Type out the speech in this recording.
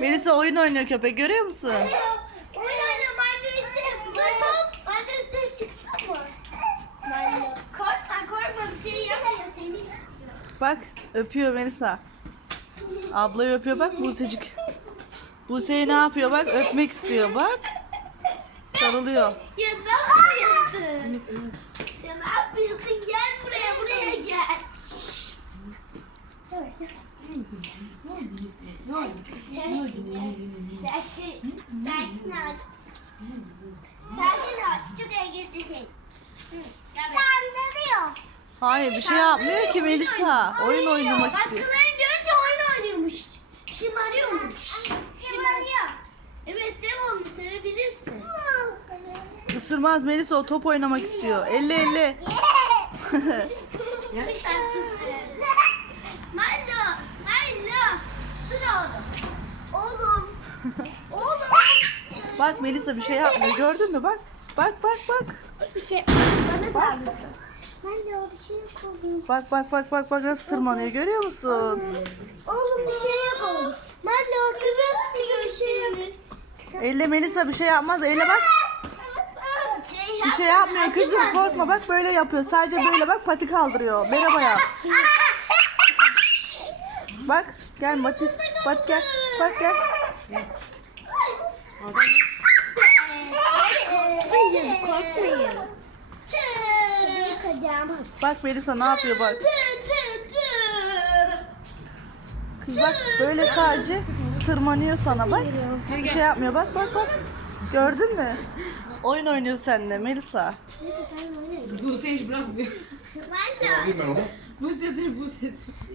Melisa oyun oynuyor köpek görüyor musun? Oyun oyna annesi. Top. Annesi çıksın mı? Korkma korkma bir şey yapmıyor seni. Bak öpüyor Melisa. Ablayı öpüyor bak Buse'cik. Buse'yi ne yapıyor bak öpmek istiyor bak. Sarılıyor. Ya ne yapıyorsun? Ya ne yapıyorsun? Gel Sakin, sakin ol. Sakin ol. Gidecek. Sandırıyor. Hayır bir şey yapmıyor ki Melisa. Oyun oynamak istiyor. Başkaları görünce oyun oynuyormuş. Şımarıyormuş. Şımarıyor. Evet sev onu sevebilirsin. Isırmaz Melisa o top oynamak istiyor. Elle elle. Dur oğlum. Oğlum. Oğlum. Bak Melisa bir şey yapmıyor gördün mü bak. Bak bak bak. Bir şey bana da anlatın. Milo bir şey yapalım. Bak bak bak bak bak nasıl tırmanıyor görüyor musun? Oğlum bir şey yapalım. Milo kızım bir şey yapalım. Elle Melisa bir şey yapmaz. Elle bak. Bir şey yapmıyor kızım korkma bak böyle yapıyor. Sadece böyle bak pati kaldırıyor. Merhaba yap. Bak gel Mati. Bak gel. Bak gel. Korkmayın, korkmayın. Yıkacağım. Bak Melisa ne yapıyor bak. Kız bak böyle sadece tırmanıyor sana bak. Bir şey yapmıyor bak bak bak. Gördün mü? Oyun oynuyor seninle Melisa. Buse hiç bırakmıyor. Ben onu. Buse dur Buse dur.